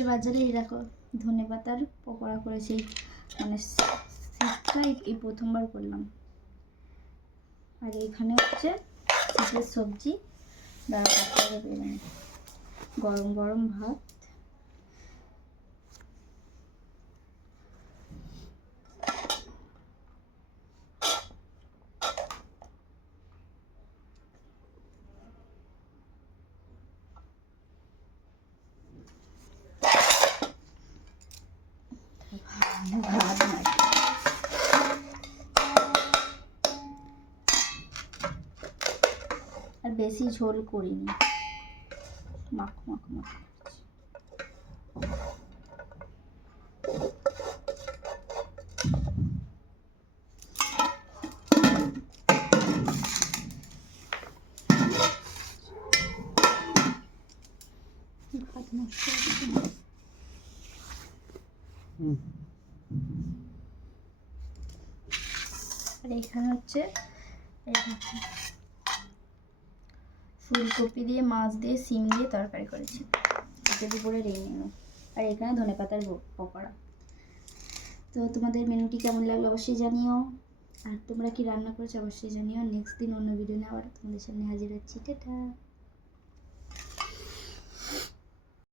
আমাদের বাজারে এরকম ধনেপাতার পকোড়া করেছি, মানে শীতটা এই প্রথমবার করলাম। আর এখানে হচ্ছে শীতের সবজি, গরম গরম ভাত, আর বেশি ঝোল করিনি, মাখো মাখো মাখো। ভাত নষ্ট হচ্ছে। আর এখানে হচ্ছে ফুলকপি দিয়ে, মাছ দিয়ে, সিম দিয়ে তরকারি করেছি, যদি করে রেখে নেব। আর এখানে ধনেপাতার পকোড়া। তো তোমাদের মেনুটি কেমন লাগলো অবশ্যই জানিও, আর তোমরা কি রান্না করেছো অবশ্যই জানিও। নেক্সট দিন অন্য ভিডিও নিয়ে আবার তোমাদের সামনে হাজির হচ্ছি। টাটা।